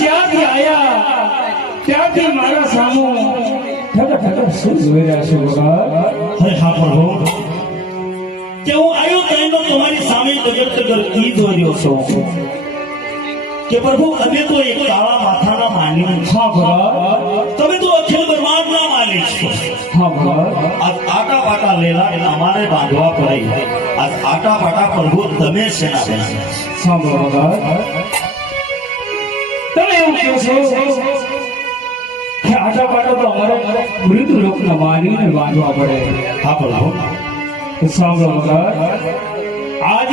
જ્યારથી આયા? ત્યાંથી મારા સામો? ઠગર ઠગર શું જોઈ રહ્યા છો ભગત હા પ્રભુ કે હું આવ્યો તો તમારી સામે ટગર ટગર ઈ દોર્યો છો? કે પ્રભુ અમે તો એક કાળા માથાના માની હા તમે તો અખિલ બ્રહ્માંડના માલિક છો. હા ભગત આ આટા પાટા લેલા અમારે બાંધવા પડે. આ આટા પાટા પ્રભુ તમે છે ભગત તમે એવું કહો છો? કે આટા પાટા તો અમારે મૃત લોકના માનીને વાંચવા પડે. હા સાંભળો ભગત આજ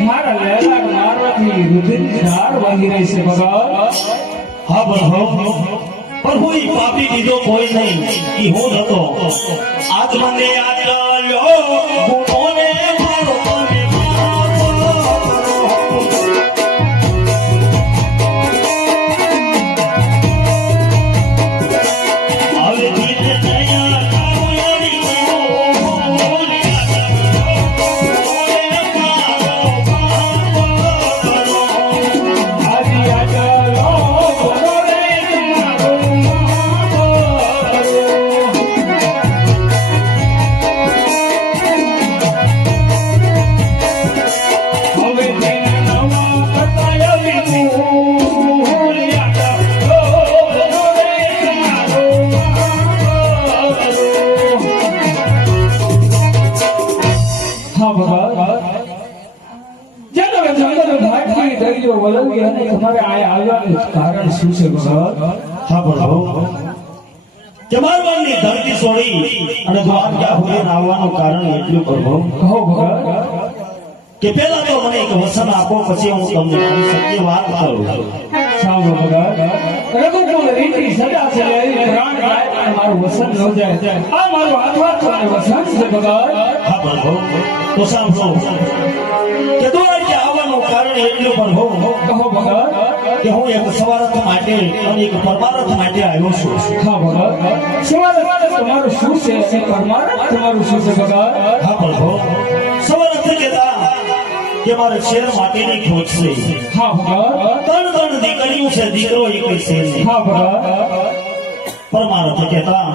મારા લેલા મારવાથી રહી છે ભગત હા પ્રભુ પ્રભુ ઈ પાપી દીધો કોઈ નહીં ઈ હું જ હતો આજ આયા આવવાનું કારણ શું છે ભગત હા પ્રભુ જમાલવાની ધરતી છોડી અને આવવાનું કારણ એટલું કહો કે પેલા તો મને એક વસન આપો પછી હું તમને સત્ય વાત કરું. સાંભળો ભગવાન. રઘુકુલ રીતિ સદા છે પ્રાણ જાય મારું વસન ન જાય આ મારું આત્મા તમારે વસન છે ભગવાન. હા પ્રભુ તો સાંભળો. કે દ્વારકા આવવાનું કારણ એટલું પ્રભુ કહો ભગવાન. કે હું એક સવારથ માટે અને એક પરમારથ માટે આવ્યો છું. હા ભગવાન. સવારથ તમારું શું છે? પરમારથ તમારું શું છે ભગવાન? હા પ્રભુ સવારથ કહેતા કે મારે શેર માટેની ખોજ છે. હા ભગવાન ત્રણ ત્રણ દીકરીઓ છે દીકરો એક છે. હા ભગત પરમાર્થ કહેતા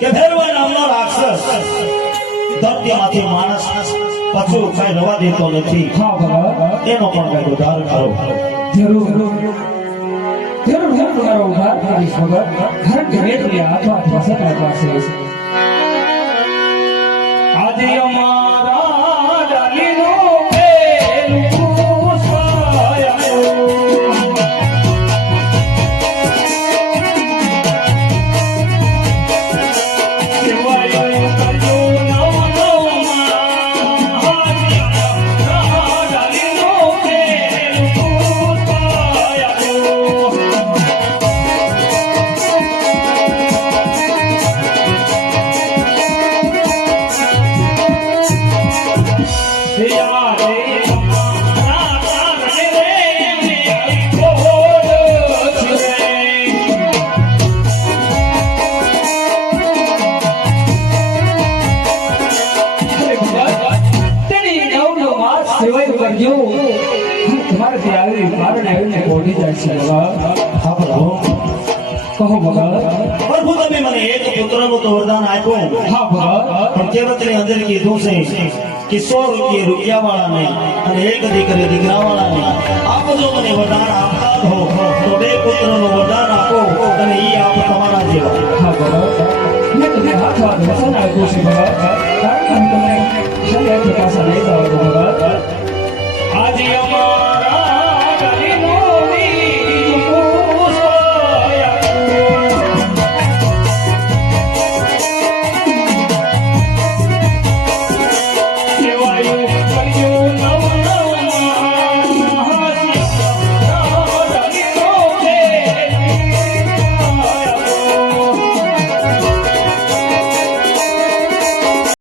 કે ભેરવા નામનો રાક્ષસ ધરતીમાંથી માણસ પશુ કઈ રવા દેતો નથી. હા ભગવાન એનો પણ કઈ ઉદ્ધાર કરો જરૂર જરૂર. તમારો ઉદ્ધાર કરીશ ભગત કારણ કે વેદની આત્મા સકળ પાસે છે. આજે અમારા આવીને બોલી જાય છે ભગવાન હા પ્રભુ કહો ભગવાન પ્રભુ તમે મને એક પુત્રનું તો વરદાન આપ્યું હા ભગવાન પણ કહેવતની અંદર કીધું છે કે સો રૂપિયે રૂપિયાવાળાને અને એક દીકરી દીકરાવાળાને આ બધું મને વરદાન આપતા જ હો તો બે પુત્રનું વરદાન આપો અને ઈ આપ તમારા જેવા હા ભગવાન મેં તમને હાથ હાથ વસન આપ્યું છે ભગવાન કારણ કે હું તમને ખાલી હાથે પાછા લઈ જાઉં છું ભગવાન